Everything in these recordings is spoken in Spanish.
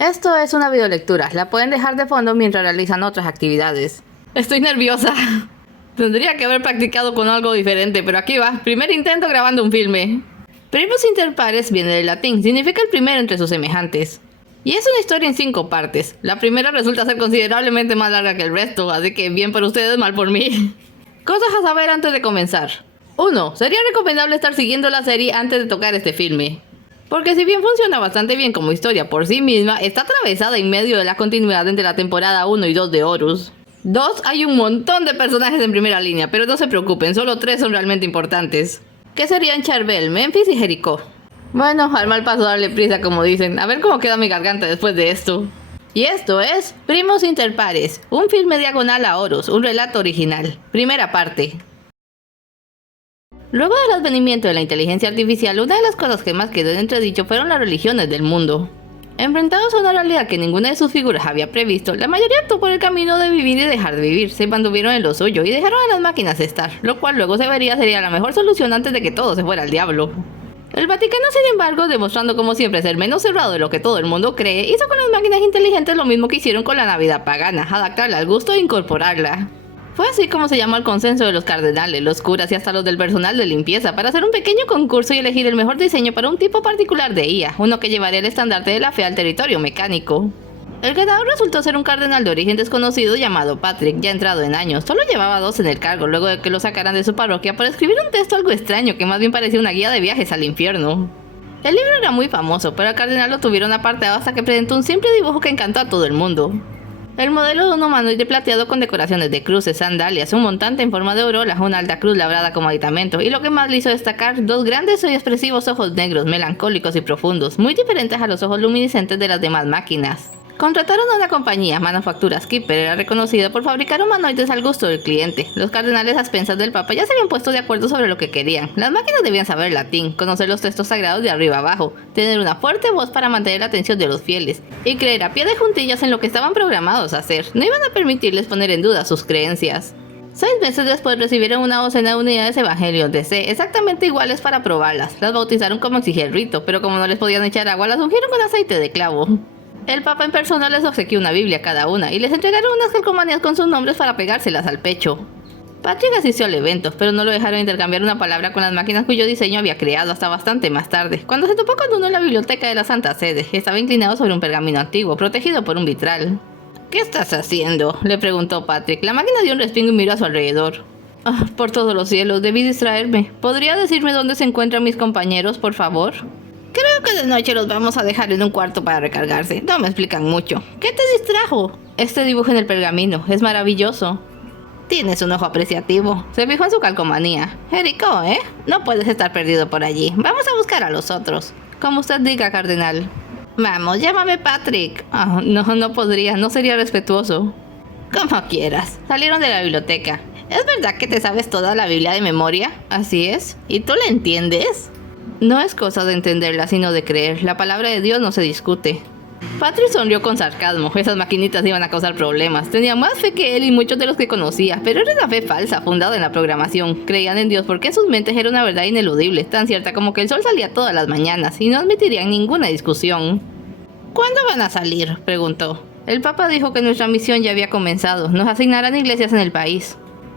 Esto es una videolectura, la pueden dejar de fondo mientras realizan otras actividades. Estoy nerviosa. Tendría que haber practicado con algo diferente, pero aquí va. Primer intento grabando un filme. Primus inter pares viene del latín, significa el primero entre sus semejantes. Y es una historia en 5 partes. La primera resulta ser considerablemente más larga que el resto, así que bien por ustedes, mal por mí. Cosas a saber antes de comenzar. 1. Sería recomendable estar siguiendo la serie antes de tocar este filme. Porque si bien funciona bastante bien como historia por sí misma, está atravesada en medio de la continuidad entre la temporada 1 y 2 de Horus. 2. Hay un montón de personajes en primera línea, pero no se preocupen, solo 3 son realmente importantes. Que serían Charbel, Memphis y Jericó. Bueno, al mal paso darle prisa como dicen, a ver cómo queda mi garganta después de esto. Y esto es Primus inter pares, un filme diagonal a Horus, un relato original. Primera parte. Luego del advenimiento de la inteligencia artificial, una de las cosas que más quedó en entredicho fueron las religiones del mundo. Enfrentados a una realidad que ninguna de sus figuras había previsto, la mayoría optó por el camino de vivir y dejar de vivir, se mantuvieron en lo suyo y dejaron a las máquinas estar, lo cual luego se vería sería la mejor solución antes de que todo se fuera al diablo. El Vaticano, sin embargo, demostrando como siempre ser menos cerrado de lo que todo el mundo cree, hizo con las máquinas inteligentes lo mismo que hicieron con la Navidad pagana, adaptarla al gusto e incorporarla. Fue así como se llamó el consenso de los cardenales, los curas y hasta los del personal de limpieza para hacer un pequeño concurso y elegir el mejor diseño para un tipo particular de IA, uno que llevaría el estandarte de la fe al territorio mecánico. El ganador resultó ser un cardenal de origen desconocido llamado Patrick, ya entrado en años. Solo llevaba 2 en el cargo luego de que lo sacaran de su parroquia por escribir un texto algo extraño que más bien parecía una guía de viajes al infierno. El libro era muy famoso, pero al cardenal lo tuvieron apartado hasta que presentó un simple dibujo que encantó a todo el mundo. El modelo de un humanoide plateado con decoraciones de cruces, sandalias, un montante en forma de aurola, una alta cruz labrada como aditamento, y lo que más le hizo destacar, 2 grandes y expresivos ojos negros, melancólicos y profundos, muy diferentes a los ojos luminiscentes de las demás máquinas. Contrataron a una compañía, Manufacturas Skipper, era reconocida por fabricar humanoides al gusto del cliente. Los cardenales a expensas del papa ya se habían puesto de acuerdo sobre lo que querían. Las máquinas debían saber latín, conocer los textos sagrados de arriba abajo, tener una fuerte voz para mantener la atención de los fieles, y creer a pie de juntillas en lo que estaban programados a hacer. No iban a permitirles poner en duda sus creencias. 6 meses después recibieron una docena de unidades Evangelion DC, exactamente iguales para probarlas. Las bautizaron como exigía el rito, pero como no les podían echar agua, las ungieron con aceite de clavo. El Papa en persona les obsequió una Biblia a cada una y les entregaron unas calcomanías con sus nombres para pegárselas al pecho. Patrick asistió al evento, pero no lo dejaron intercambiar una palabra con las máquinas cuyo diseño había creado hasta bastante más tarde, cuando se topó con uno en la biblioteca de la Santa Sede. Estaba inclinado sobre un pergamino antiguo, protegido por un vitral. ¿Qué estás haciendo?, le preguntó Patrick. La máquina dio un respingo y miró a su alrededor. Por todos los cielos, debí distraerme. ¿Podría decirme dónde se encuentran mis compañeros, por favor? Creo que de noche los vamos a dejar en un cuarto para recargarse. No me explican mucho. ¿Qué te distrajo? Este dibujo en el pergamino. Es maravilloso. Tienes un ojo apreciativo. Se fijó en su calcomanía. Jericó, ¿eh? No puedes estar perdido por allí. Vamos a buscar a los otros. Como usted diga, cardenal. Vamos, llámame Patrick. No podría. No sería respetuoso. Como quieras. Salieron de la biblioteca. ¿Es verdad que te sabes toda la Biblia de memoria? Así es. ¿Y tú la entiendes? No es cosa de entenderla, sino de creer. La palabra de Dios no se discute. Patrick sonrió con sarcasmo. Esas maquinitas iban a causar problemas. Tenía más fe que él y muchos de los que conocía, pero era una fe falsa, fundada en la programación. Creían en Dios porque en sus mentes era una verdad ineludible, tan cierta como que el sol salía todas las mañanas, y no admitirían ninguna discusión. ¿Cuándo van a salir?, preguntó. El Papa dijo que nuestra misión ya había comenzado. Nos asignarán iglesias en el país.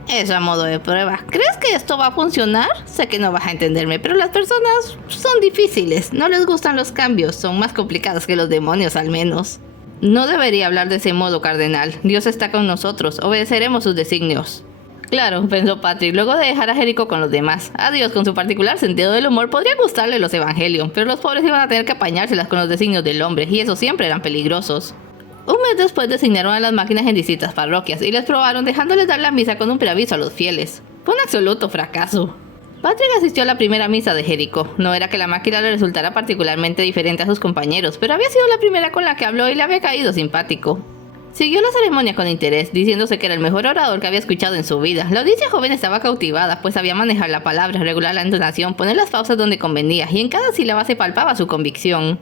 Eso a modo de prueba. ¿Crees que esto va a funcionar? Sé que no vas a entenderme, pero las personas son difíciles. No les gustan los cambios. Son más complicadas que los demonios, al menos. No debería hablar de ese modo, cardenal. Dios está con nosotros. Obedeceremos sus designios. Claro, pensó Patrick, luego de dejar a Jericó con los demás. A Dios, con su particular sentido del humor, podría gustarle los Evangelion, pero los pobres iban a tener que apañárselas con los designios del hombre, y esos siempre eran peligrosos. Un mes después designaron a las máquinas en distintas parroquias y les probaron dejándoles dar la misa con un preaviso a los fieles. Fue un absoluto fracaso. Patrick asistió a la primera misa de Jericó. No era que la máquina le resultara particularmente diferente a sus compañeros, pero había sido la primera con la que habló y le había caído simpático. Siguió la ceremonia con interés, diciéndose que era el mejor orador que había escuchado en su vida. La audiencia joven estaba cautivada, pues sabía manejar la palabra, regular la entonación, poner las pausas donde convenía, y en cada sílaba se palpaba su convicción.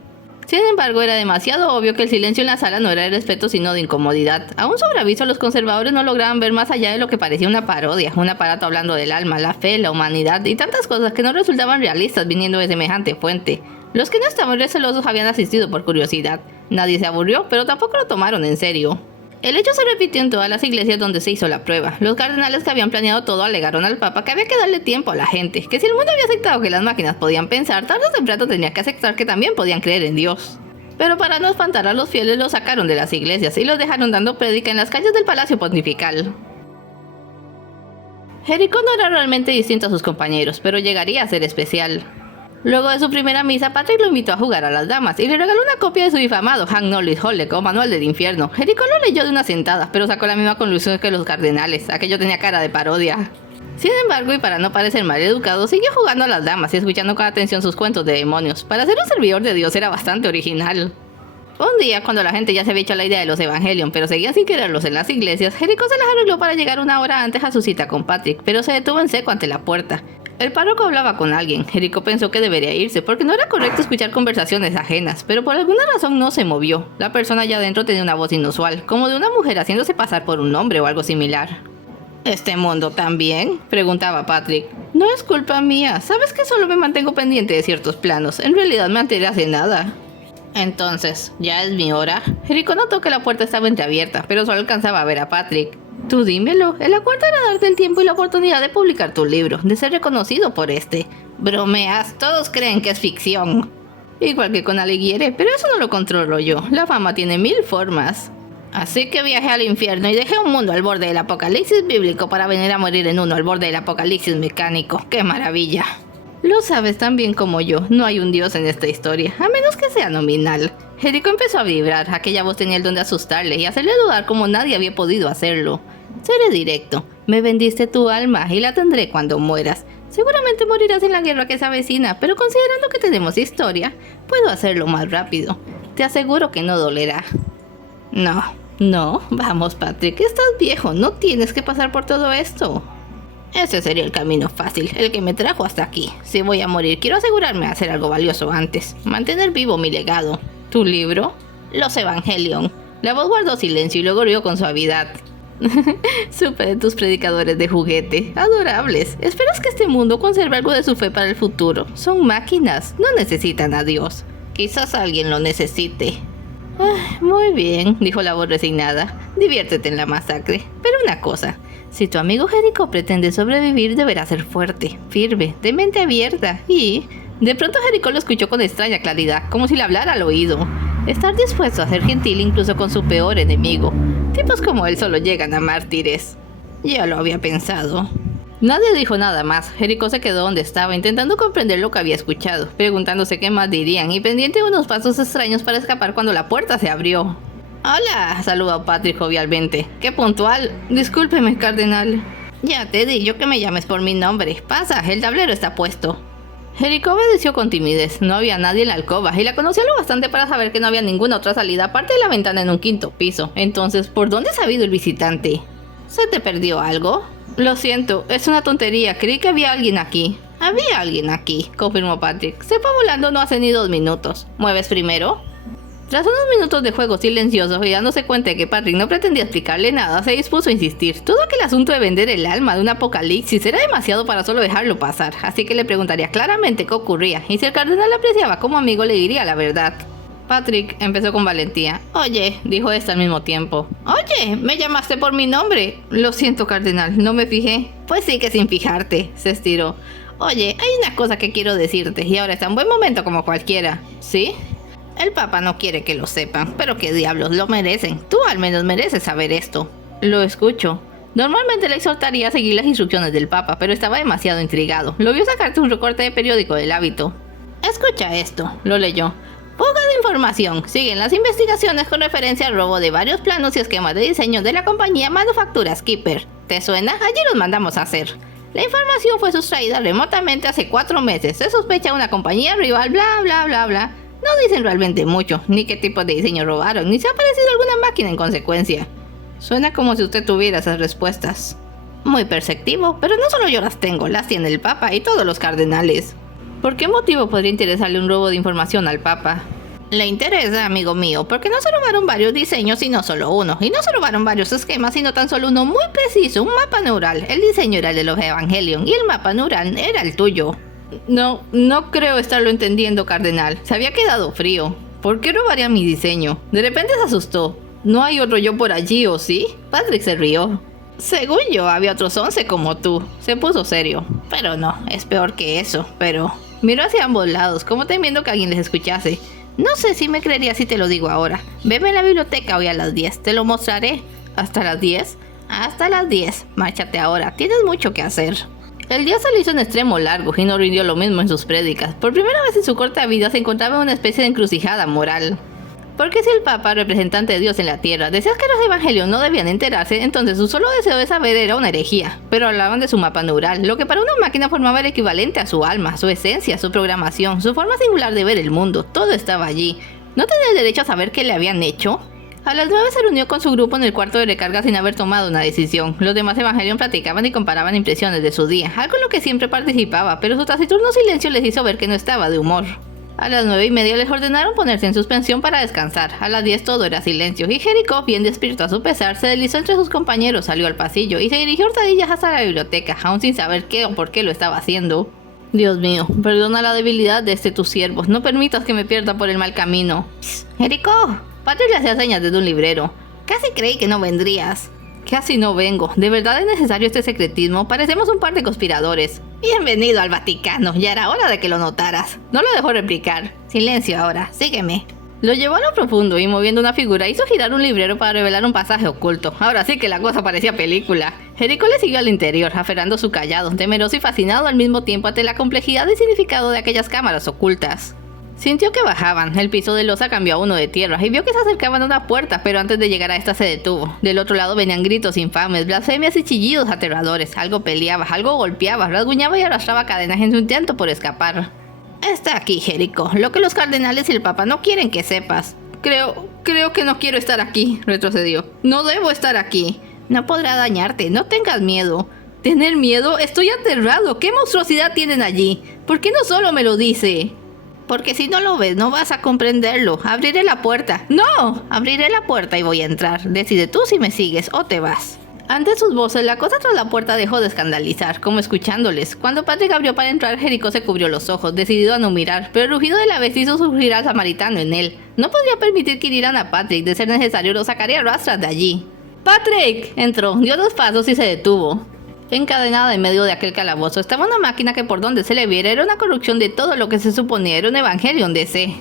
Sin embargo, era demasiado obvio que el silencio en la sala no era de respeto sino de incomodidad. Aún sobre aviso, los conservadores no lograban ver más allá de lo que parecía una parodia, un aparato hablando del alma, la fe, la humanidad y tantas cosas que no resultaban realistas viniendo de semejante fuente. Los que no estaban recelosos habían asistido por curiosidad. Nadie se aburrió, pero tampoco lo tomaron en serio. El hecho se repitió en todas las iglesias donde se hizo la prueba. Los cardenales que habían planeado todo alegaron al Papa que había que darle tiempo a la gente, que si el mundo había aceptado que las máquinas podían pensar, tarde o temprano tenía que aceptar que también podían creer en Dios. Pero para no espantar a los fieles los sacaron de las iglesias y los dejaron dando prédica en las calles del Palacio Pontifical. Jericó no era realmente distinto a sus compañeros, pero llegaría a ser especial. Luego de su primera misa, Patrick lo invitó a jugar a las damas y le regaló una copia de su difamado Hank Norris Holleck o Manual del Infierno. Jericó lo leyó de una sentada, pero sacó la misma conclusión que los cardenales. Aquello tenía cara de parodia. Sin embargo, y para no parecer mal educado, siguió jugando a las damas y escuchando con atención sus cuentos de demonios. Para ser un servidor de Dios era bastante original. Un día, cuando la gente ya se había hecho la idea de los Evangelion, pero seguía sin quererlos en las iglesias, Jericó se las arregló para llegar una hora antes a su cita con Patrick, pero se detuvo en seco ante la puerta. El párroco hablaba con alguien. Jericó pensó que debería irse, porque no era correcto escuchar conversaciones ajenas, pero por alguna razón no se movió. La persona allá adentro tenía una voz inusual, como de una mujer haciéndose pasar por un hombre o algo similar. ¿Este mundo también?, preguntaba Patrick. No es culpa mía, sabes que solo me mantengo pendiente de ciertos planos, en realidad me enteré hace nada. Entonces, ¿ya es mi hora? Jericó notó que la puerta estaba entreabierta, pero solo alcanzaba a ver a Patrick. Tú dímelo, el acuerdo era darte el tiempo y la oportunidad de publicar tu libro, de ser reconocido por este. Bromeas, todos creen que es ficción. Igual que con Alighieri, pero eso no lo controlo yo, la fama tiene 1000 formas. Así que viajé al infierno y dejé un mundo al borde del apocalipsis bíblico para venir a morir en uno al borde del apocalipsis mecánico. ¡Qué maravilla! Lo sabes tan bien como yo, no hay un dios en esta historia, a menos que sea nominal. Jericó empezó a vibrar, aquella voz tenía el don de asustarle y hacerle dudar como nadie había podido hacerlo. Seré directo, me vendiste tu alma y la tendré cuando mueras. Seguramente morirás en la guerra que se avecina, pero considerando que tenemos historia, puedo hacerlo más rápido. Te aseguro que no dolerá. No, vamos Patrick, estás viejo, no tienes que pasar por todo esto. Ese sería el camino fácil, el que me trajo hasta aquí. Si voy a morir, quiero asegurarme de hacer algo valioso antes. Mantener vivo mi legado. ¿Tu libro? Los Evangelion. La voz guardó silencio y luego rió con suavidad. Supe de tus predicadores de juguete. Adorables. ¿Esperas que este mundo conserve algo de su fe para el futuro? Son máquinas, no necesitan a Dios. Quizás alguien lo necesite. Muy bien, dijo la voz resignada. Diviértete en la masacre. Pero una cosa. Si tu amigo Jericó pretende sobrevivir, deberá ser fuerte, firme, de mente abierta y... De pronto Jericó lo escuchó con extraña claridad, como si le hablara al oído. Estar dispuesto a ser gentil incluso con su peor enemigo. Tipos como él solo llegan a mártires. Ya lo había pensado. Nadie dijo nada más. Jericó se quedó donde estaba, intentando comprender lo que había escuchado, preguntándose qué más dirían y pendiente de unos pasos extraños para escapar cuando la puerta se abrió. «Hola», saludó Patrick jovialmente. «Qué puntual. Discúlpeme, cardenal». «Ya te di yo que me llames por mi nombre. Pasa, el tablero está puesto». Jericó obedeció con timidez. No había nadie en la alcoba y la conocía lo bastante para saber que no había ninguna otra salida aparte de la ventana en un quinto piso. Entonces, ¿por dónde se ha ido el visitante? ¿Se te perdió algo? Lo siento, es una tontería. Creí que había alguien aquí. Había alguien aquí, confirmó Patrick. Se fue volando no hace ni 2 minutos. ¿Mueves primero? Tras unos minutos de juego silencioso y dándose cuenta de que Patrick no pretendía explicarle nada, se dispuso a insistir. Todo aquel asunto de vender el alma de un apocalipsis era demasiado para solo dejarlo pasar, así que le preguntaría claramente qué ocurría, y si el cardenal le apreciaba como amigo le diría la verdad. Patrick empezó con valentía. «Oye», dijo esta al mismo tiempo. «Oye, me llamaste por mi nombre». «Lo siento, cardenal, no me fijé». «Pues sí que sin fijarte», se estiró. «Oye, hay una cosa que quiero decirte, y ahora está en buen momento como cualquiera». «¿Sí?» «El Papa no quiere que lo sepan, pero qué diablos, lo merecen. Tú al menos mereces saber esto». «Lo escucho». Normalmente le exhortaría a seguir las instrucciones del Papa, pero estaba demasiado intrigado. Lo vio sacarte un recorte de periódico del hábito. «Escucha esto», lo leyó. «Poca de información. Siguen las investigaciones con referencia al robo de varios planos y esquemas de diseño de la compañía Manufactura Skipper. ¿Te suena? Allí los mandamos a hacer. La información fue sustraída remotamente hace 4 meses. Se sospecha una compañía rival, bla bla bla bla. No dicen realmente mucho, ni qué tipo de diseño robaron, ni si ha aparecido alguna máquina en consecuencia». «Suena como si usted tuviera esas respuestas». «Muy perceptivo, pero no solo yo las tengo, las tiene el Papa y todos los cardenales». «¿Por qué motivo podría interesarle un robo de información al Papa?» «Le interesa, amigo mío, porque no se robaron varios diseños sino solo uno, y no se robaron varios esquemas sino tan solo uno muy preciso, un mapa neural. El diseño era el de los Evangelion y el mapa neural era el tuyo». No creo estarlo entendiendo, cardenal. Se había quedado frío. ¿Por qué robaría mi diseño? De repente se asustó. ¿No hay otro yo por allí, o sí? Patrick se rió. Según yo, había otros 11 como tú. Se puso serio. Pero no, es peor que eso. Pero miró hacia ambos lados, como temiendo que alguien les escuchase. No sé si me creerías si te lo digo ahora. Veme a la biblioteca hoy a las 10. Te lo mostraré. ¿Hasta las 10? Hasta las 10. Márchate ahora. Tienes mucho que hacer. El día se le hizo en extremo largo y no rindió lo mismo en sus prédicas. Por primera vez en su corta vida se encontraba en una especie de encrucijada moral. Porque si el Papa, representante de Dios en la tierra, decía que los evangelios no debían enterarse, entonces su solo deseo de saber era una herejía. Pero hablaban de su mapa neural, lo que para una máquina formaba el equivalente a su alma, su esencia, su programación, su forma singular de ver el mundo. Todo estaba allí. ¿No tenía el derecho a saber qué le habían hecho? A las 9 se reunió con su grupo en el cuarto de recarga sin haber tomado una decisión. Los demás evangelios platicaban y comparaban impresiones de su día, algo en lo que siempre participaba, pero su taciturno silencio les hizo ver que no estaba de humor. A las 9:30 les ordenaron ponerse en suspensión para descansar. A las 10 todo era silencio, y Jericó, bien despierto a su pesar, se deslizó entre sus compañeros, salió al pasillo y se dirigió a hurtadillas hasta la biblioteca, aún sin saber qué o por qué lo estaba haciendo. Dios mío, perdona la debilidad de tus siervos, no permitas que me pierda por el mal camino. Jericó. Patrick le hacía señas desde un librero. Casi creí que no vendrías. Casi no vengo. ¿De verdad es necesario este secretismo? Parecemos un par de conspiradores. Bienvenido al Vaticano. Ya era hora de que lo notaras. No lo dejó replicar. Silencio ahora. Sígueme. Lo llevó a lo profundo y moviendo una figura hizo girar un librero para revelar un pasaje oculto. Ahora sí que la cosa parecía película. Jericó le siguió al interior, aferrando su callado, temeroso y fascinado al mismo tiempo ante la complejidad y significado de aquellas cámaras ocultas. Sintió que bajaban, el piso de losa cambió a uno de tierra y vio que se acercaban a una puerta, pero antes de llegar a esta se detuvo. Del otro lado venían gritos infames, blasfemias y chillidos aterradores. Algo peleaba, algo golpeaba, rasguñaba y arrastraba cadenas en su intento por escapar. Está aquí, Jericó, lo que los cardenales y el Papa no quieren que sepas. Creo que no quiero estar aquí, retrocedió. No debo estar aquí. No podrá dañarte, no tengas miedo. ¿Tener miedo? Estoy aterrado. ¿Qué monstruosidad tienen allí? ¿Por qué no solo me lo dice? Porque si no lo ves, no vas a comprenderlo. Abriré la puerta. ¡No! Abriré la puerta y voy a entrar. Decide tú si me sigues o te vas. Ante sus voces, la cosa tras la puerta dejó de escandalizar, como escuchándoles. Cuando Patrick abrió para entrar, Jericó se cubrió los ojos, decidido a no mirar, pero el rugido de la bestia hizo surgir al samaritano en él. No podría permitir que hirieran a Patrick, de ser necesario lo sacaría a rastras de allí. ¡Patrick! Entró, dio 2 pasos y se detuvo. Encadenada en medio de aquel calabozo estaba una máquina que por donde se le viera era una corrupción de todo lo que se suponía era un Evangelion DC.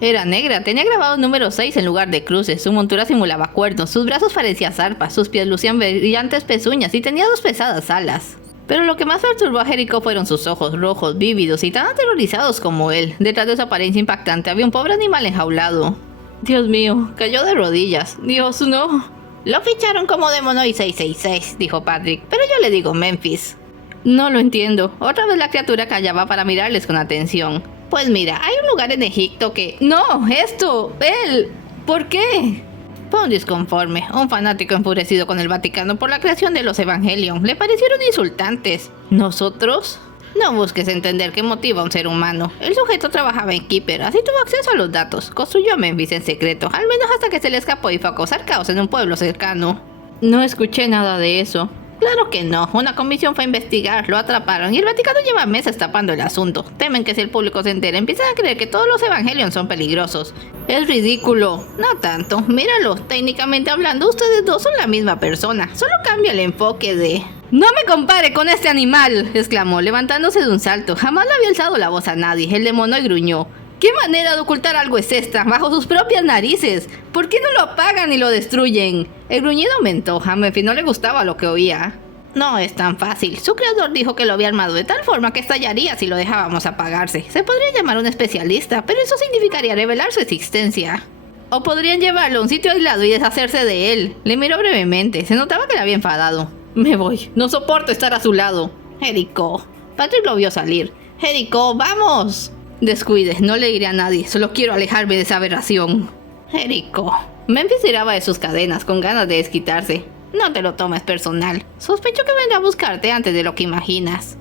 Era negra, tenía grabado el número 6 en lugar de cruces, su montura simulaba cuernos, sus brazos parecían zarpas, sus pies lucían brillantes pezuñas y tenía 2 pesadas alas. Pero lo que más perturbó a Jericó fueron sus ojos rojos, vívidos y tan aterrorizados como él. Detrás de su apariencia impactante había un pobre animal enjaulado. Dios mío, cayó de rodillas. Dios, no. Lo ficharon como Demonoid 666, dijo Patrick, pero yo le digo Memphis. No lo entiendo. Otra vez la criatura callaba para mirarles con atención. Pues mira, hay un lugar en Egipto que... ¡No! ¡Esto! ¡Él! ¿Por qué? Fue un disconforme, un fanático enfurecido con el Vaticano por la creación de los Evangelion. Le parecieron insultantes. ¿Nosotros? No busques entender qué motiva a un ser humano. El sujeto trabajaba en Keeper, así tuvo acceso a los datos. Construyó a Memphis en secreto, al menos hasta que se le escapó y fue a causar caos en un pueblo cercano. No escuché nada de eso. Claro que no, una comisión fue a investigar, lo atraparon y el Vaticano lleva meses tapando el asunto. Temen que si el público se entera empiezan a creer que todos los Evangelion son peligrosos. Es ridículo. No tanto, míralo, técnicamente hablando ustedes dos son la misma persona, solo cambia el enfoque de... ¡No me compare con este animal!, exclamó, levantándose de un salto. Jamás le había alzado la voz a nadie, el demonio gruñó. ¿Qué manera de ocultar algo es esta, bajo sus propias narices? ¿Por qué no lo apagan y lo destruyen? El gruñido aumentó, a Memphis no le gustaba lo que oía. No es tan fácil, su creador dijo que lo había armado de tal forma que estallaría si lo dejábamos apagarse. Se podría llamar a un especialista, pero eso significaría revelar su existencia. O podrían llevarlo a un sitio aislado y deshacerse de él. Le miró brevemente, se notaba que le había enfadado. Me voy, no soporto estar a su lado. Jericó. Patrick lo vio salir. Jericó, vamos. Descuide, no le diré a nadie, solo quiero alejarme de esa aberración. Jericó. Memphis tiraba de sus cadenas con ganas de desquitarse. No te lo tomes personal. Sospecho que vendrá a buscarte antes de lo que imaginas.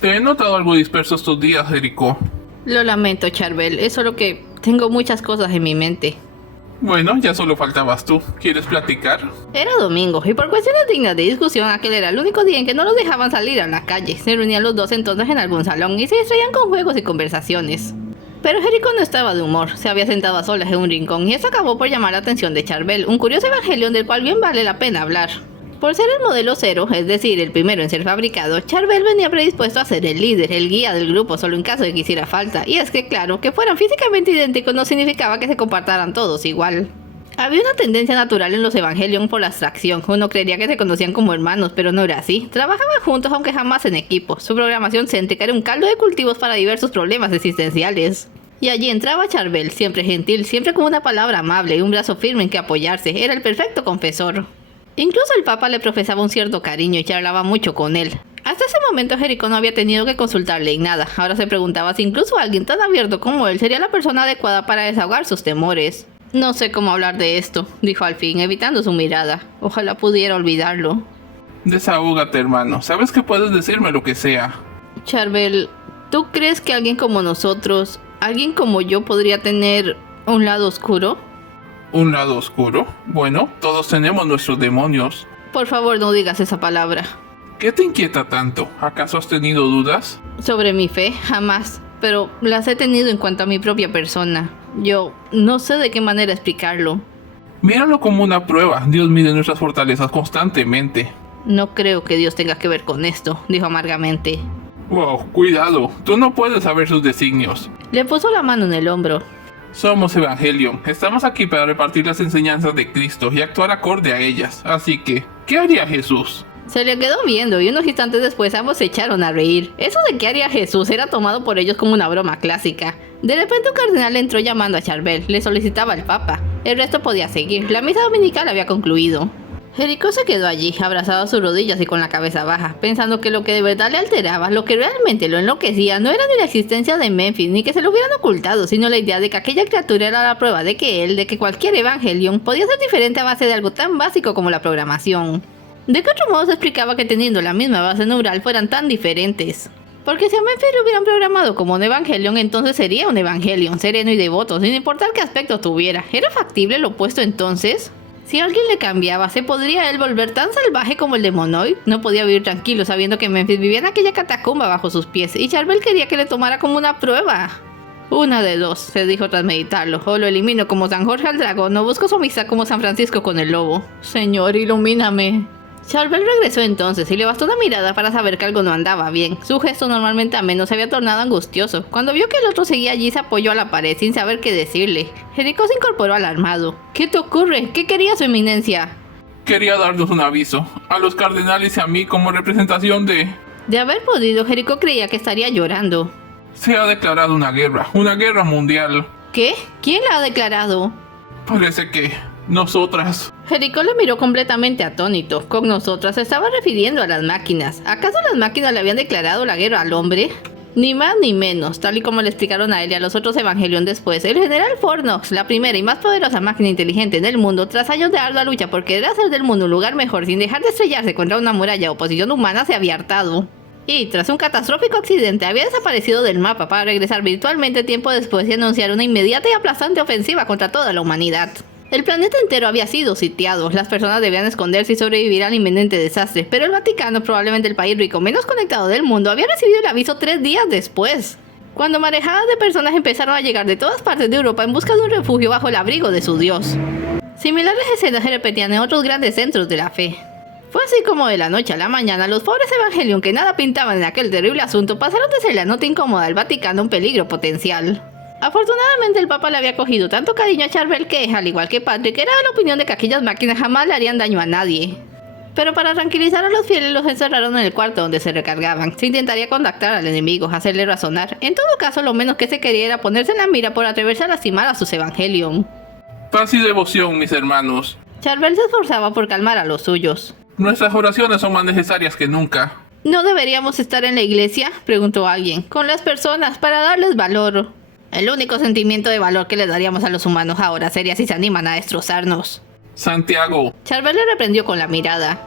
Te he notado algo disperso estos días, Jericó. Lo lamento, Charbel, es solo que tengo muchas cosas en mi mente. Bueno, ya solo faltabas tú. ¿Quieres platicar? Era domingo, y por cuestiones dignas de discusión, aquel era el único día en que no los dejaban salir a la calle. Se reunían los dos entonces en algún salón y se distraían con juegos y conversaciones. Pero Jericho no estaba de humor, se había sentado a solas en un rincón y eso acabó por llamar la atención de Charbel, un curioso evangelion del cual bien vale la pena hablar. Por ser el modelo cero, es decir, el primero en ser fabricado, Charbel venía predispuesto a ser el líder, el guía del grupo solo en caso de que hiciera falta, y es que claro, que fueran físicamente idénticos no significaba que se comportaran todos igual. Había una tendencia natural en los Evangelion por la abstracción, uno creería que se conocían como hermanos, pero no era así, trabajaban juntos aunque jamás en equipo, su programación céntrica era un caldo de cultivos para diversos problemas existenciales. Y allí entraba Charbel, siempre gentil, siempre con una palabra amable y un brazo firme en que apoyarse, era el perfecto confesor. Incluso el Papa le profesaba un cierto cariño y charlaba mucho con él. Hasta ese momento Jericho no había tenido que consultarle en nada, ahora se preguntaba si incluso alguien tan abierto como él sería la persona adecuada para desahogar sus temores. No sé cómo hablar de esto, dijo al fin, evitando su mirada. Ojalá pudiera olvidarlo. Desahógate, hermano. Sabes que puedes decirme lo que sea. Charbel, ¿tú crees que alguien como nosotros, alguien como yo podría tener un lado oscuro? ¿Un lado oscuro? Bueno, todos tenemos nuestros demonios. Por favor, no digas esa palabra. ¿Qué te inquieta tanto? ¿Acaso has tenido dudas? Sobre mi fe, jamás. Pero las he tenido en cuanto a mi propia persona. Yo no sé de qué manera explicarlo. Míralo como una prueba. Dios mide nuestras fortalezas constantemente. No creo que Dios tenga que ver con esto, dijo amargamente. Wow, cuidado. Tú no puedes saber sus designios. Le puso la mano en el hombro. Somos Evangelion. Estamos aquí para repartir las enseñanzas de Cristo y actuar acorde a ellas. Así que, ¿qué haría Jesús? Se le quedó viendo y unos instantes después ambos se echaron a reír. Eso de qué haría Jesús era tomado por ellos como una broma clásica. De repente un cardenal entró llamando a Charbel, le solicitaba al Papa. El resto podía seguir, la misa dominical había concluido. Jericho se quedó allí, abrazado a sus rodillas y con la cabeza baja, pensando que lo que de verdad le alteraba, lo que realmente lo enloquecía, no era ni la existencia de Memphis, ni que se lo hubieran ocultado, sino la idea de que aquella criatura era la prueba de que él, de que cualquier Evangelion, podía ser diferente a base de algo tan básico como la programación. ¿De qué otro modo se explicaba que teniendo la misma base neural fueran tan diferentes? Porque si a Memphis lo hubieran programado como un Evangelion, entonces sería un Evangelion, sereno y devoto, sin importar qué aspecto tuviera. ¿Era factible lo opuesto entonces? Si alguien le cambiaba, ¿se podría él volver tan salvaje como el demonoid? No podía vivir tranquilo sabiendo que Memphis vivía en aquella catacumba bajo sus pies, y Charbel quería que le tomara como una prueba. Una de dos, se dijo tras meditarlo, o lo elimino como San Jorge al dragón, o busco su amistad como San Francisco con el lobo. Señor, ilumíname. Charbel regresó entonces y le bastó una mirada para saber que algo no andaba bien. Su gesto normalmente ameno se había tornado angustioso. Cuando vio que el otro seguía allí se apoyó a la pared sin saber qué decirle. Jericho se incorporó alarmado. ¿Qué te ocurre? ¿Qué quería su eminencia? Quería darnos un aviso, a los cardenales y a mí como representación de... De haber podido, Jericho creía que estaría llorando. Se ha declarado una guerra mundial. ¿Qué? ¿Quién la ha declarado? Parece que... nosotras... Jericho le miró completamente atónito. Con nosotras se estaba refiriendo a las máquinas. ¿Acaso las máquinas le habían declarado la guerra al hombre? Ni más ni menos, tal y como le explicaron a él y a los otros Evangelion después, el general Fornox, la primera y más poderosa máquina inteligente del mundo, tras años de ardua lucha por querer hacer del mundo un lugar mejor sin dejar de estrellarse contra una muralla de oposición humana, se había hartado. Y tras un catastrófico accidente había desaparecido del mapa para regresar virtualmente tiempo después y anunciar una inmediata y aplastante ofensiva contra toda la humanidad. El planeta entero había sido sitiado, las personas debían esconderse y sobrevivir al inminente desastre, pero el Vaticano, probablemente el país rico menos conectado del mundo, había recibido el aviso 3 días después, cuando marejadas de personas empezaron a llegar de todas partes de Europa en busca de un refugio bajo el abrigo de su Dios. Similares escenas se repetían en otros grandes centros de la fe. Fue así como de la noche a la mañana los pobres Evangelion que nada pintaban en aquel terrible asunto pasaron de ser la nota incómoda del Vaticano a un peligro potencial. Afortunadamente el Papa le había cogido tanto cariño a Charbel que, al igual que Patrick, era de la opinión de que aquellas máquinas jamás le harían daño a nadie. Pero para tranquilizar a los fieles los encerraron en el cuarto donde se recargaban. Se intentaría contactar al enemigo, hacerle razonar. En todo caso, lo menos que se quería era ponerse en la mira por atreverse a lastimar a sus Evangelion. Paz y devoción, mis hermanos. Charbel se esforzaba por calmar a los suyos. Nuestras oraciones son más necesarias que nunca. ¿No deberíamos estar en la iglesia?, preguntó alguien, con las personas para darles valor. El único sentimiento de valor que le daríamos a los humanos ahora sería si se animan a destrozarnos. Santiago. Charbel le reprendió con la mirada.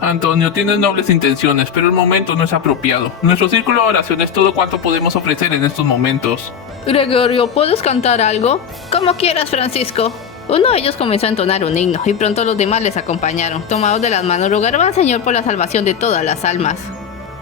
Antonio, tienes nobles intenciones, pero el momento no es apropiado. Nuestro círculo de oración es todo cuanto podemos ofrecer en estos momentos. Gregorio, ¿puedes cantar algo? Como quieras, Francisco. Uno de ellos comenzó a entonar un himno, y pronto los demás les acompañaron. Tomados de las manos, rogaron al Señor por la salvación de todas las almas.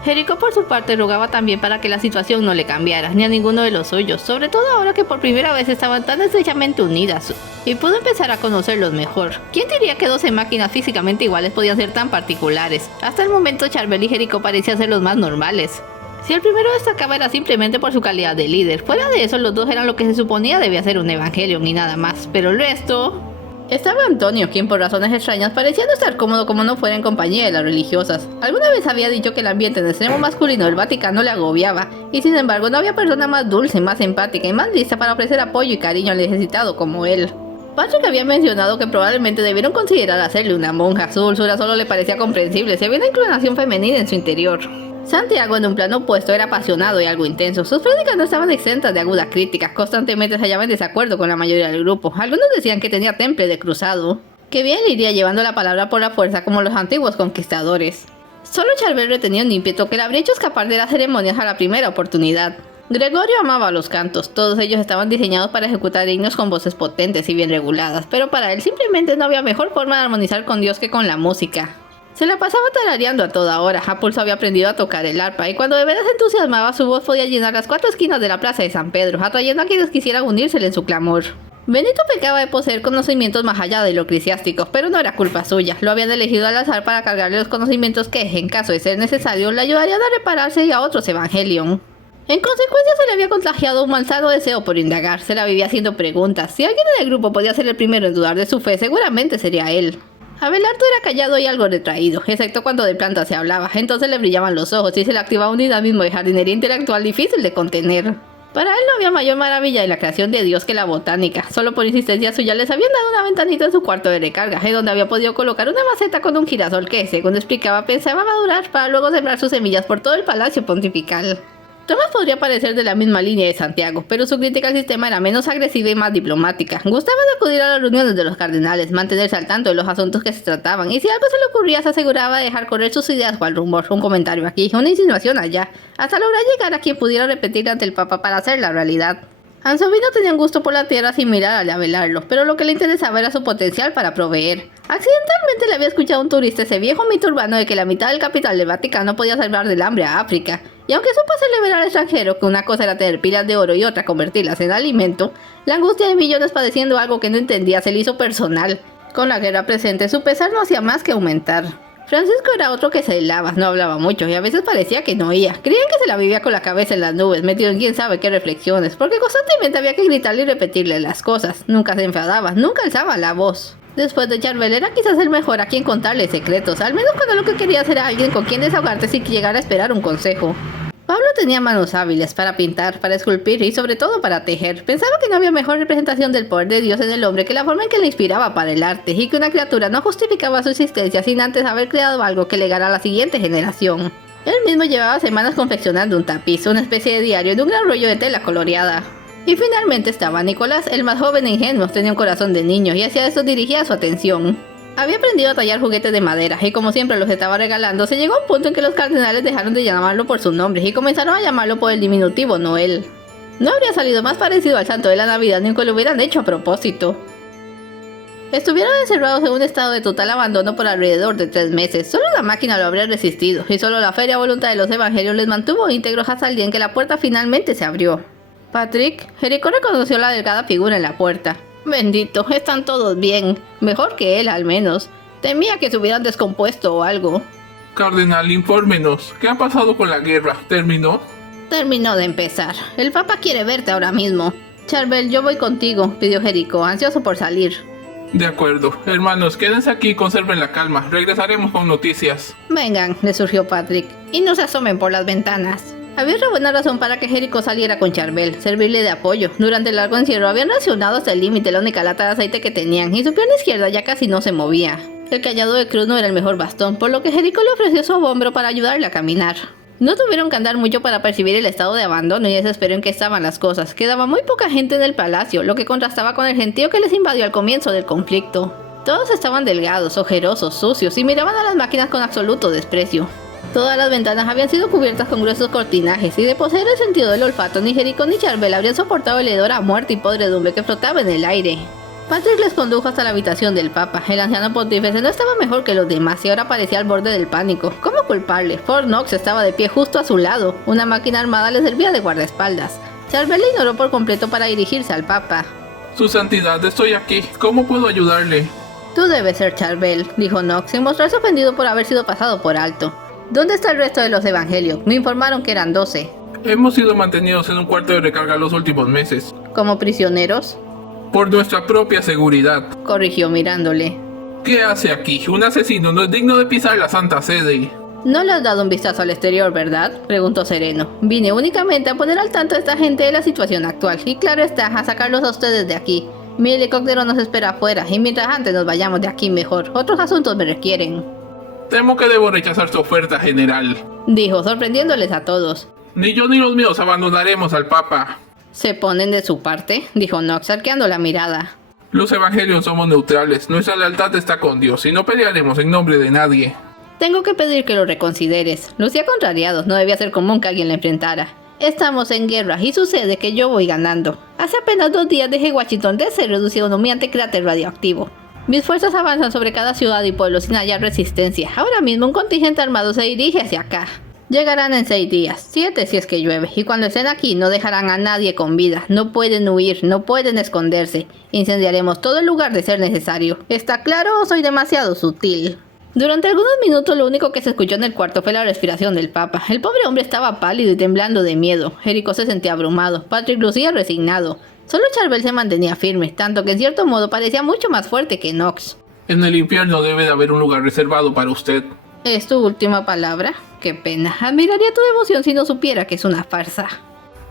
Jericó por su parte rogaba también para que la situación no le cambiara, ni a ninguno de los suyos, sobre todo ahora que por primera vez estaban tan estrechamente unidas, y pudo empezar a conocerlos mejor. ¿Quién diría que 12 máquinas físicamente iguales podían ser tan particulares? Hasta el momento Charbel y Jericó parecían ser los más normales. Si el primero destacaba era simplemente por su calidad de líder, fuera de eso los dos eran lo que se suponía debía ser un Evangelion y nada más, pero el resto... Estaba Antonio, quien por razones extrañas parecía no estar cómodo como no fuera en compañía de las religiosas. Alguna vez había dicho que el ambiente en el extremo masculino del Vaticano le agobiaba, y sin embargo no había persona más dulce, más empática y más lista para ofrecer apoyo y cariño al necesitado como él. Patrick había mencionado que probablemente debieron considerar hacerle una monja, su dulzura solo le parecía comprensible si había una inclinación femenina en su interior. Santiago, en un plano opuesto, era apasionado y algo intenso. Sus prédicas no estaban exentas de agudas críticas, constantemente se hallaba en desacuerdo con la mayoría del grupo. Algunos decían que tenía temple de cruzado, que bien iría llevando la palabra por la fuerza como los antiguos conquistadores. Solo Charbel retenía un ímpetu que le habría hecho escapar de las ceremonias a la primera oportunidad. Gregorio amaba los cantos, todos ellos estaban diseñados para ejecutar himnos con voces potentes y bien reguladas, pero para él simplemente no había mejor forma de armonizar con Dios que con la música. Se la pasaba tarareando a toda hora. A pulso había aprendido a tocar el arpa, y cuando de veras entusiasmaba su voz podía llenar las 4 esquinas de la plaza de San Pedro, atrayendo a quienes quisieran unírsele en su clamor. Benito pecaba de poseer conocimientos más allá de lo eclesiásticos, pero no era culpa suya. Lo habían elegido al azar para cargarle los conocimientos que, en caso de ser necesario, le ayudarían a repararse y a otros Evangelion. En consecuencia se le había contagiado un malsano deseo por indagar. Se la vivía haciendo preguntas. Si alguien en el grupo podía ser el primero en dudar de su fe, seguramente sería él. Abelardo era callado y algo retraído, excepto cuando de plantas se hablaba. Entonces le brillaban los ojos y se le activaba un dinamismo de jardinería intelectual difícil de contener. Para él no había mayor maravilla en la creación de Dios que la botánica. Solo por insistencia suya les habían dado una ventanita en su cuarto de recarga, en donde había podido colocar una maceta con un girasol que, según explicaba, pensaba madurar para luego sembrar sus semillas por todo el palacio pontifical. Tomás podría parecer de la misma línea de Santiago, pero su crítica al sistema era menos agresiva y más diplomática. Gustaba de acudir a las reuniones de los cardenales, mantenerse al tanto de los asuntos que se trataban, y si algo se le ocurría se aseguraba de dejar correr sus ideas o al rumor, un comentario aquí, una insinuación allá, hasta lograr llegar a quien pudiera repetir ante el Papa para hacerla realidad. Ansovino tenía un gusto por la tierra similar al de Abelardo, pero lo que le interesaba era su potencial para proveer. Accidentalmente le había escuchado a un turista ese viejo mito urbano de que la mitad del capital del Vaticano podía salvar del hambre a África, y aunque supo hacerle ver al extranjero que una cosa era tener pilas de oro y otra convertirlas en alimento, la angustia de millones padeciendo algo que no entendía se le hizo personal. Con la guerra presente su pesar no hacía más que aumentar. Francisco era otro que se helaba, no hablaba mucho y a veces parecía que no oía. Creían que se la vivía con la cabeza en las nubes, metido en quién sabe qué reflexiones, porque constantemente había que gritarle y repetirle las cosas. Nunca se enfadaba, nunca alzaba la voz. Después de Charbel era quizás el mejor a quien contarle secretos, al menos cuando lo que quería era alguien con quien desahogarte sin llegar a esperar un consejo. Pablo tenía manos hábiles para pintar, para esculpir y sobre todo para tejer. Pensaba que no había mejor representación del poder de Dios en el hombre que la forma en que le inspiraba para el arte, y que una criatura no justificaba su existencia sin antes haber creado algo que legara a la siguiente generación. Él mismo llevaba semanas confeccionando un tapiz, una especie de diario de un gran rollo de tela coloreada. Y finalmente estaba Nicolás, el más joven e ingenuo, tenía un corazón de niño y hacia eso dirigía su atención. Había aprendido a tallar juguetes de madera y como siempre los estaba regalando, se llegó a un punto en que los cardenales dejaron de llamarlo por su nombre y comenzaron a llamarlo por el diminutivo Noel. No habría salido más parecido al santo de la Navidad ni que lo hubieran hecho a propósito. Estuvieron encerrados en un estado de total abandono por alrededor de 3 meses. Solo la máquina lo habría resistido y solo la feria voluntad de los evangelios les mantuvo íntegros hasta el día en que la puerta finalmente se abrió. Patrick, Jericó reconoció la delgada figura en la puerta. Bendito, están todos bien. Mejor que él, al menos. Temía que se hubieran descompuesto o algo. Cardenal, infórmenos. ¿Qué ha pasado con la guerra? ¿Terminó? Terminó de empezar. El Papa quiere verte ahora mismo. Charbel, yo voy contigo, pidió Jericó, ansioso por salir. De acuerdo. Hermanos, quédense aquí y conserven la calma. Regresaremos con noticias. Vengan, le surgió Patrick, y no se asomen por las ventanas. Había una buena razón para que Jericó saliera con Charbel, servirle de apoyo. Durante el largo encierro habían racionado hasta el límite la única lata de aceite que tenían, y su pierna izquierda ya casi no se movía. El cayado de cruz no era el mejor bastón, por lo que Jericó le ofreció su hombro para ayudarle a caminar. No tuvieron que andar mucho para percibir el estado de abandono y desespero en que estaban las cosas. Quedaba muy poca gente en el palacio, lo que contrastaba con el gentío que les invadió al comienzo del conflicto. Todos estaban delgados, ojerosos, sucios y miraban a las máquinas con absoluto desprecio. Todas las ventanas habían sido cubiertas con gruesos cortinajes, y de poseer el sentido del olfato, ni Jericó ni Charbel habrían soportado el hedor a muerte y podredumbre que flotaba en el aire. Patrick les condujo hasta la habitación del Papa. El anciano pontífice no estaba mejor que los demás y ahora parecía al borde del pánico. ¿Cómo culparle? Fort Knox estaba de pie justo a su lado. Una máquina armada le servía de guardaespaldas. Charbel le ignoró por completo para dirigirse al Papa. Su santidad, estoy aquí. ¿Cómo puedo ayudarle? Tú debes ser Charbel, dijo Knox, sin mostrarse ofendido por haber sido pasado por alto. ¿Dónde está el resto de los evangelios? Me informaron que eran 12. Hemos sido mantenidos en un cuarto de recarga los últimos meses. ¿Como prisioneros? Por nuestra propia seguridad. Corrigió mirándole. ¿Qué hace aquí? Un asesino no es digno de pisar la Santa Sede. No le has dado un vistazo al exterior, ¿verdad? Preguntó sereno. Vine únicamente a poner al tanto a esta gente de la situación actual. Y claro está, a sacarlos a ustedes de aquí. Mi helicóptero nos espera afuera. Y mientras antes nos vayamos de aquí mejor. Otros asuntos me requieren. Temo que debo rechazar su oferta, general. Dijo, sorprendiéndoles a todos. Ni yo ni los míos abandonaremos al Papa. ¿Se ponen de su parte? Dijo Knox, arqueando la mirada. Los evangelios somos neutrales. Nuestra lealtad está con Dios y no pelearemos en nombre de nadie. Tengo que pedir que lo reconsideres. Lucía contrariado, no debía ser común que alguien le enfrentara. Estamos en guerra y sucede que yo voy ganando. Hace apenas 2 días dejé Washington DC reducido a un humeante cráter radioactivo. Mis fuerzas avanzan sobre cada ciudad y pueblo sin hallar resistencia. Ahora mismo un contingente armado se dirige hacia acá. Llegarán en 6 días, 7 si es que llueve, y cuando estén aquí no dejarán a nadie con vida. No pueden huir, no pueden esconderse. Incendiaremos todo el lugar de ser necesario. ¿Está claro o soy demasiado sutil? Durante algunos minutos lo único que se escuchó en el cuarto fue la respiración del Papa. El pobre hombre estaba pálido y temblando de miedo. Jericho se sentía abrumado. Patrick lucía resignado. Solo Charbel se mantenía firme, tanto que en cierto modo parecía mucho más fuerte que Knox. En el infierno debe de haber un lugar reservado para usted. ¿Es tu última palabra? Qué pena. Admiraría tu devoción si no supiera que es una farsa.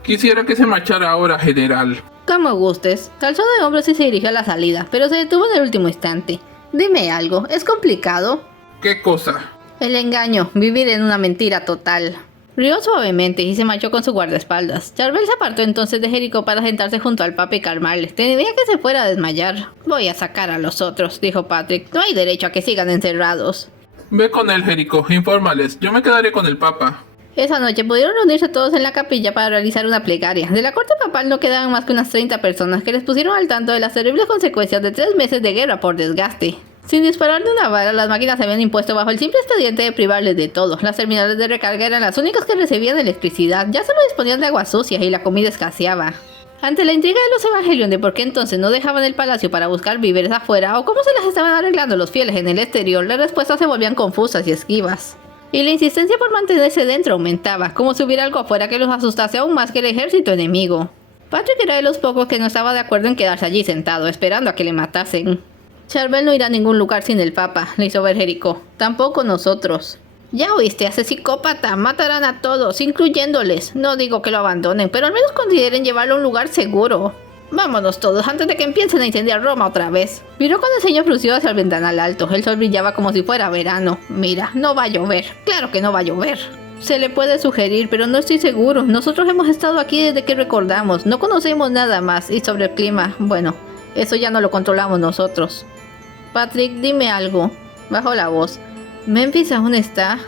Quisiera que se marchara ahora, general. Como gustes. Calzó de hombros y se dirigió a la salida, pero se detuvo en el último instante. Dime algo, ¿es complicado? ¿Qué cosa? El engaño, vivir en una mentira total. Rió suavemente y se marchó con su guardaespaldas. Charbel se apartó entonces de Jericho para sentarse junto al Papa y calmarle. Temía que se fuera a desmayar. Voy a sacar a los otros, dijo Patrick. No hay derecho a que sigan encerrados. Ve con él, Jericho, infórmales. Yo me quedaré con el Papa. Esa noche pudieron reunirse todos en la capilla para realizar una plegaria. De la corte papal no quedaban más que unas 30 personas que les pusieron al tanto de las terribles consecuencias de 3 meses de guerra por desgaste. Sin disparar de una vara, las máquinas se habían impuesto bajo el simple expediente de privarles de todo. Las terminales de recarga eran las únicas que recibían electricidad, ya solo disponían de agua sucia y la comida escaseaba. Ante la intriga de los evangelios de por qué entonces no dejaban el palacio para buscar víveres afuera o cómo se las estaban arreglando los fieles en el exterior, las respuestas se volvían confusas y esquivas. Y la insistencia por mantenerse dentro aumentaba, como si hubiera algo afuera que los asustase aún más que el ejército enemigo. Patrick era de los pocos que no estaba de acuerdo en quedarse allí sentado, esperando a que le matasen. Charbel no irá a ningún lugar sin el Papa, le hizo ver Jericho. Tampoco nosotros. Ya oíste, ese psicópata, matarán a todos, incluyéndoles. No digo que lo abandonen, pero al menos consideren llevarlo a un lugar seguro. Vámonos todos antes de que empiecen a incendiar Roma otra vez. Miró con el ceño fruncido hacia el ventanal alto. El sol brillaba como si fuera verano. Mira, no va a llover. Claro que no va a llover. Se le puede sugerir, pero no estoy seguro. Nosotros hemos estado aquí desde que recordamos. No conocemos nada más. Y sobre el clima, bueno, eso ya no lo controlamos nosotros. Patrick, dime algo. Bajó la voz. ¿Memphis aún está?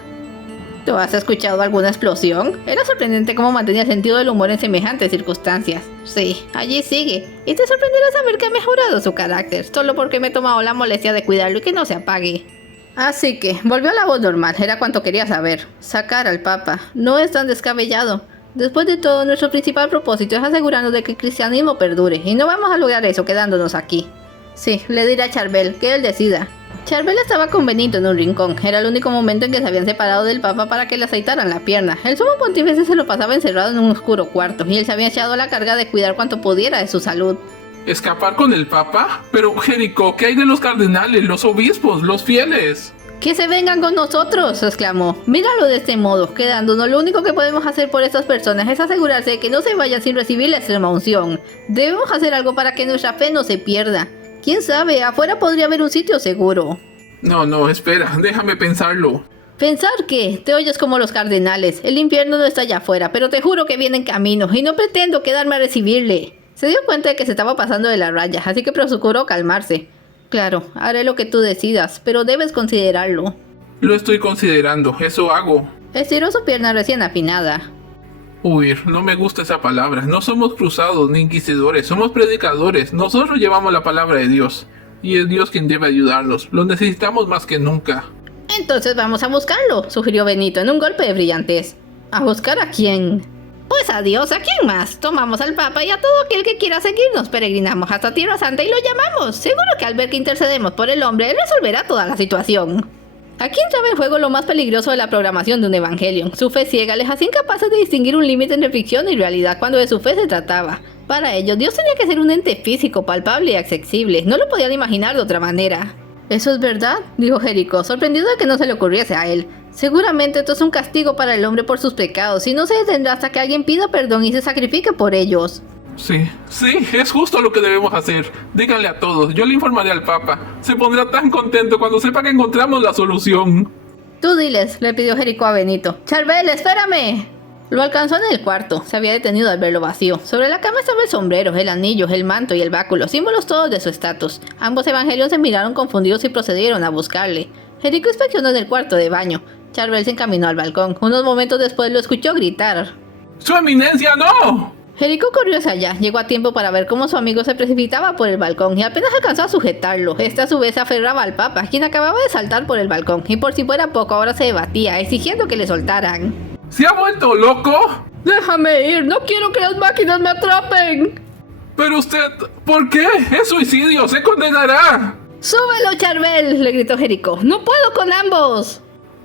¿Tú has escuchado alguna explosión? Era sorprendente cómo mantenía el sentido del humor en semejantes circunstancias. Sí, allí sigue. Y te sorprenderá saber que ha mejorado su carácter, solo porque me he tomado la molestia de cuidarlo y que no se apague. Así que, volvió a la voz normal, era cuanto quería saber. Sacar al Papa. No es tan descabellado. Después de todo, nuestro principal propósito es asegurarnos de que el cristianismo perdure, y no vamos a lograr eso quedándonos aquí. Sí, le diré a Charbel, que él decida. Charbel estaba con Benito en un rincón. Era el único momento en que se habían separado del Papa para que le aceitaran la pierna. El sumo pontífice se lo pasaba encerrado en un oscuro cuarto, y él se había echado la carga de cuidar cuanto pudiera de su salud. ¿Escapar con el Papa? Pero, Jericho, ¿qué hay de los cardenales, los obispos, los fieles? ¡Que se vengan con nosotros!, exclamó. Míralo de este modo, quedándonos lo único que podemos hacer por estas personas es asegurarse de que no se vayan sin recibir la extrema unción. Debemos hacer algo para que nuestra fe no se pierda. ¿Quién sabe? Afuera podría haber un sitio seguro. No, espera, déjame pensarlo. ¿Pensar qué? Te oyes como los cardenales. El infierno no está allá afuera, pero te juro que viene en camino y no pretendo quedarme a recibirle. Se dio cuenta de que se estaba pasando de la raya, así que procuró calmarse. Claro, haré lo que tú decidas, pero debes considerarlo. Lo estoy considerando, eso hago. Estiró su pierna recién afinada. Huir, no me gusta esa palabra. No somos cruzados ni inquisidores, somos predicadores. Nosotros llevamos la palabra de Dios. Y es Dios quien debe ayudarnos. Lo necesitamos más que nunca. Entonces vamos a buscarlo, sugirió Benito en un golpe de brillantez. ¿A buscar a quién? Pues a Dios, ¿a quién más? Tomamos al Papa y a todo aquel que quiera seguirnos, peregrinamos hasta Tierra Santa y lo llamamos. Seguro que al ver que intercedemos por el hombre, él resolverá toda la situación. Aquí entraba en juego lo más peligroso de la programación de un Evangelion. Su fe ciega les hacía incapaces de distinguir un límite entre ficción y realidad cuando de su fe se trataba. Para ellos, Dios tenía que ser un ente físico, palpable y accesible. No lo podían imaginar de otra manera. ¿Eso es verdad?, dijo Jericho, sorprendido de que no se le ocurriese a él. Seguramente esto es un castigo para el hombre por sus pecados, y no se detendrá hasta que alguien pida perdón y se sacrifique por ellos. Sí, es justo lo que debemos hacer. Díganle a todos, yo le informaré al Papa. Se pondrá tan contento cuando sepa que encontramos la solución. Tú diles, le pidió Jericho a Benito. Charbel, espérame. Lo alcanzó en el cuarto, se había detenido al verlo vacío. Sobre la cama estaba el sombrero, el anillo, el manto y el báculo, símbolos todos de su estatus. Ambos evangelios se miraron confundidos y procedieron a buscarle. Jericho inspeccionó en el cuarto de baño. Charbel se encaminó al balcón. Unos momentos después lo escuchó gritar. ¡Su eminencia, no! Jericho corrió hacia allá, llegó a tiempo para ver cómo su amigo se precipitaba por el balcón y apenas alcanzó a sujetarlo. Este a su vez se aferraba al Papa, quien acababa de saltar por el balcón, y por si fuera poco ahora se debatía, exigiendo que le soltaran. ¿Se ha vuelto loco? ¡Déjame ir! ¡No quiero que las máquinas me atrapen! Pero usted... ¿Por qué? ¡Es suicidio! ¡Se condenará! ¡Súbelo, Charbel!, le gritó Jericho. ¡No puedo con ambos!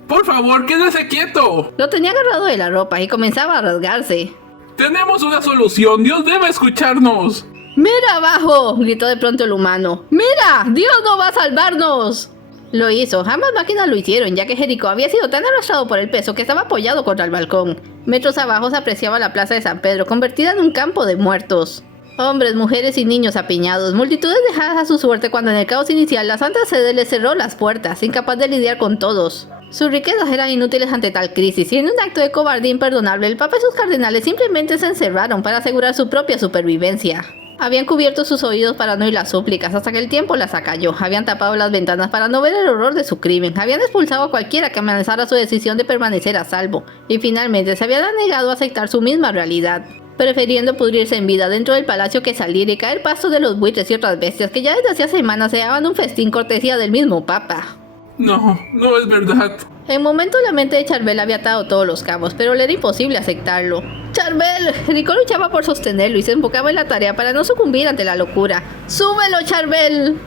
¡Por favor, quédese quieto! Lo tenía agarrado de la ropa y comenzaba a rasgarse. ¡Tenemos una solución! ¡Dios debe escucharnos! ¡Mira abajo!, gritó de pronto el humano. ¡Mira! ¡Dios no va a salvarnos! Lo hizo. Ambas máquinas lo hicieron, ya que Jericho había sido tan arrastrado por el peso que estaba apoyado contra el balcón. Metros abajo se apreciaba la plaza de San Pedro, convertida en un campo de muertos. Hombres, mujeres y niños apiñados, multitudes dejadas a su suerte cuando en el caos inicial la Santa Sede les cerró las puertas, incapaz de lidiar con todos. Sus riquezas eran inútiles ante tal crisis, y en un acto de cobardía imperdonable, el Papa y sus cardenales simplemente se encerraron para asegurar su propia supervivencia. Habían cubierto sus oídos para no oír las súplicas hasta que el tiempo las acalló, habían tapado las ventanas para no ver el horror de su crimen, habían expulsado a cualquiera que amenazara su decisión de permanecer a salvo, y finalmente se habían negado a aceptar su misma realidad, prefiriendo pudrirse en vida dentro del palacio que salir y caer paso de los buitres y otras bestias que ya desde hacía semanas se daban un festín cortesía del mismo Papa. No es verdad. En momento la mente de Charbel había atado todos los cabos, pero le era imposible aceptarlo. ¡Charbel! Jericho luchaba por sostenerlo y se enfocaba en la tarea para no sucumbir ante la locura. ¡Súbelo, Charbel!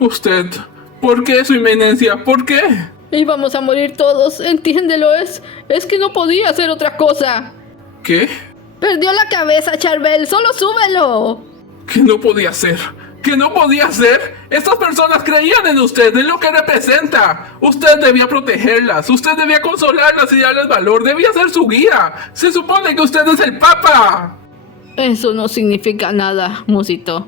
Usted... ¿Por qué, su eminencia? ¿Por qué? Íbamos a morir todos, entiéndelo, es que no podía hacer otra cosa. ¿Qué? Perdió la cabeza, Charbel, solo súbelo. ¿Qué no podía hacer? ¿Qué no podía hacer? Estas personas creían en usted, en lo que representa. Usted debía protegerlas, usted debía consolarlas y darles valor, debía ser su guía. Se supone que usted es el Papa. Eso no significa nada, musitó.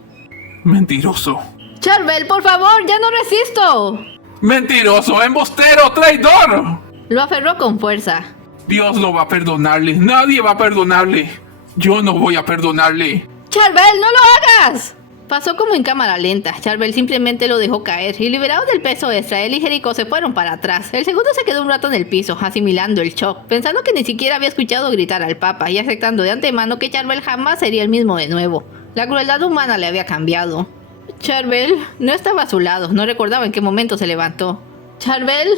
Mentiroso. Charbel, por favor, ya no resisto. Mentiroso, embustero, traidor. Lo aferró con fuerza. Dios no va a perdonarle, nadie va a perdonarle. Yo no voy a perdonarle. Charbel, no lo hagas. Pasó como en cámara lenta. Charbel simplemente lo dejó caer y liberados del peso extra, él y Jericho se fueron para atrás. El segundo se quedó un rato en el piso, asimilando el shock, pensando que ni siquiera había escuchado gritar al Papa y aceptando de antemano que Charbel jamás sería el mismo de nuevo. La crueldad humana le había cambiado. Charbel no estaba a su lado, no recordaba en qué momento se levantó. Charbel...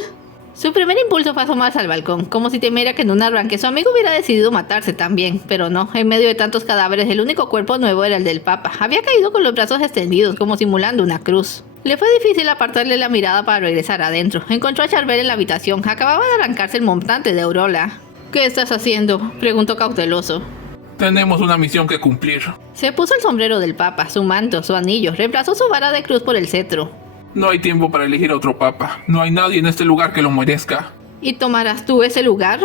Su primer impulso fue asomarse al balcón, como si temiera que en un arranque su amigo hubiera decidido matarse también, pero no, en medio de tantos cadáveres el único cuerpo nuevo era el del Papa. Había caído con los brazos extendidos, como simulando una cruz. Le fue difícil apartarle la mirada para regresar adentro. Encontró a Charbel en la habitación, acababa de arrancarse el montante de Aurora. ¿Qué estás haciendo?, preguntó cauteloso. Tenemos una misión que cumplir. Se puso el sombrero del Papa, su manto, su anillo, reemplazó su vara de cruz por el cetro. No hay tiempo para elegir a otro Papa. No hay nadie en este lugar que lo merezca. ¿Y tomarás tú ese lugar?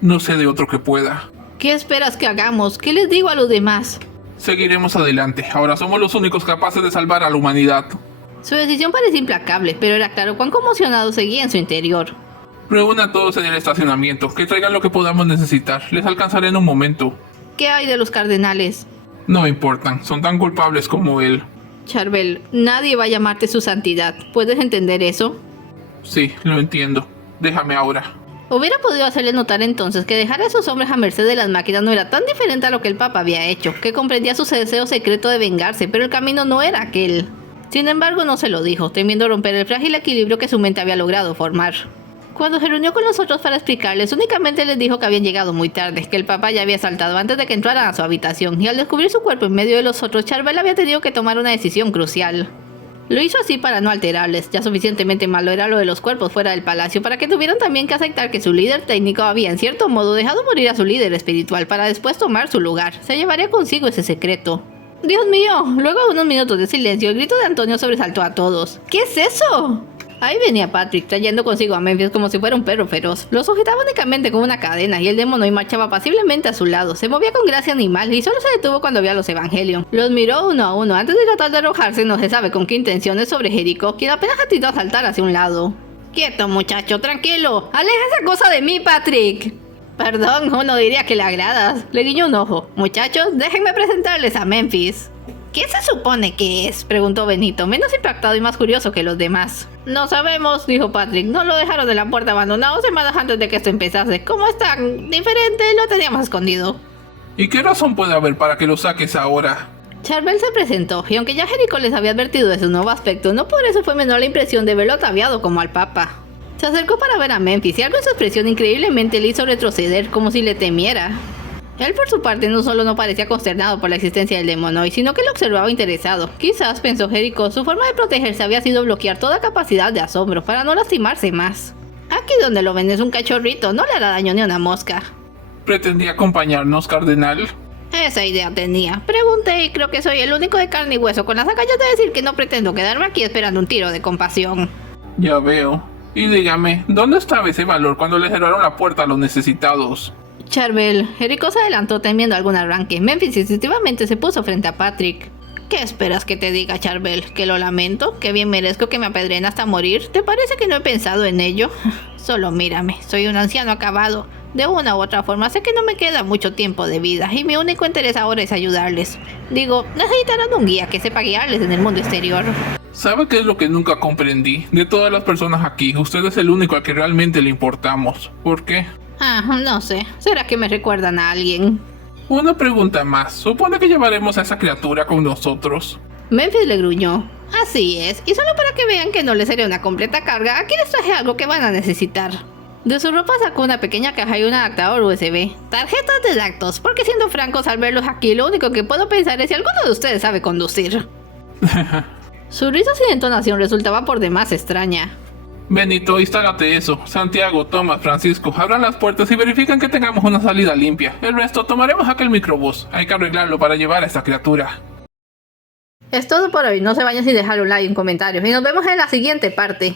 No sé de otro que pueda. ¿Qué esperas que hagamos? ¿Qué les digo a los demás? Seguiremos adelante. Ahora somos los únicos capaces de salvar a la humanidad. Su decisión parecía implacable, pero era claro cuán conmocionado seguía en su interior. Reúna a todos en el estacionamiento. Que traigan lo que podamos necesitar. Les alcanzaré en un momento. ¿Qué hay de los cardenales? No me importan. Son tan culpables como él. Charbel, nadie va a llamarte su santidad. ¿Puedes entender eso? Sí, lo entiendo. Déjame ahora. Hubiera podido hacerle notar entonces que dejar a esos hombres a merced de las máquinas no era tan diferente a lo que el Papa había hecho, que comprendía su deseo secreto de vengarse, pero el camino no era aquel. Sin embargo, no se lo dijo, temiendo romper el frágil equilibrio que su mente había logrado formar. Cuando se reunió con los otros para explicarles, únicamente les dijo que habían llegado muy tarde, que el Papa ya había saltado antes de que entraran a su habitación, y al descubrir su cuerpo en medio de los otros, Charbel había tenido que tomar una decisión crucial. Lo hizo así para no alterarles, ya suficientemente malo era lo de los cuerpos fuera del palacio para que tuvieran también que aceptar que su líder técnico había en cierto modo dejado morir a su líder espiritual para después tomar su lugar. Se llevaría consigo ese secreto. ¡Dios mío! Luego de unos minutos de silencio, el grito de Antonio sobresaltó a todos. ¿Qué es eso? Ahí venía Patrick, trayendo consigo a Memphis como si fuera un perro feroz. Lo sujetaba únicamente con una cadena y el demonio y marchaba pasiblemente a su lado. Se movía con gracia animal y solo se detuvo cuando vio a los Evangelion. Los miró uno a uno antes de tratar de arrojarse, no se sabe con qué intenciones, sobre Jericó, quien apenas atinó a saltar hacia un lado. ¡Quieto, muchacho! ¡Tranquilo! ¡Aleja esa cosa de mí, Patrick! Perdón, uno diría que le agradas. Le guiñó un ojo. Muchachos, déjenme presentarles a Memphis. ¿Qué se supone que es?, preguntó Benito, menos impactado y más curioso que los demás. No sabemos, dijo Patrick. No lo dejaron en la puerta abandonado semanas antes de que esto empezase. Como es tan diferente, lo teníamos escondido. ¿Y qué razón puede haber para que lo saques ahora? Charbel se presentó, y aunque ya Jericó les había advertido de su nuevo aspecto, no por eso fue menor la impresión de verlo ataviado como al Papa. Se acercó para ver a Memphis y algo en su expresión increíblemente le hizo retroceder, como si le temiera. Él por su parte no solo no parecía consternado por la existencia del demonoide, sino que lo observaba interesado. Quizás, pensó Jericó, su forma de protegerse había sido bloquear toda capacidad de asombro para no lastimarse más. Aquí donde lo ven es un cachorrito, no le hará daño ni una mosca. ¿Pretendía acompañarnos, cardenal? Esa idea tenía. Pregunté y creo que soy el único de carne y hueso con las agallas de decir que no pretendo quedarme aquí esperando un tiro de compasión. Ya veo. Y dígame, ¿dónde estaba ese valor cuando le cerraron la puerta a los necesitados? Charbel. Jericó se adelantó temiendo algún arranque. Memphis instintivamente se puso frente a Patrick. ¿Qué esperas que te diga, Charbel? ¿Que lo lamento? ¿Que bien merezco que me apedreen hasta morir? ¿Te parece que no he pensado en ello? Solo mírame, soy un anciano acabado. De una u otra forma sé que no me queda mucho tiempo de vida y mi único interés ahora es ayudarles. Digo, necesitarán un guía que sepa guiarles en el mundo exterior. ¿Sabe qué es lo que nunca comprendí? De todas las personas aquí, usted es el único al que realmente le importamos. ¿Por qué? No sé. ¿Será que me recuerdan a alguien? Una pregunta más. ¿Supone que llevaremos a esa criatura con nosotros? Memphis le gruñó. Así es. Y solo para que vean que no les sería una completa carga, aquí les traje algo que van a necesitar. De su ropa sacó una pequeña caja y un adaptador USB. Tarjetas de datos, porque siendo francos al verlos aquí, lo único que puedo pensar es si alguno de ustedes sabe conducir. Su risa sin entonación resultaba por demás extraña. Benito, instálate eso. Santiago, Tomás, Francisco, abran las puertas y verifican que tengamos una salida limpia. El resto tomaremos aquel microbús. Hay que arreglarlo para llevar a esta criatura. Es todo por hoy. No se vayan sin dejar un like y un comentario. Y nos vemos en la siguiente parte.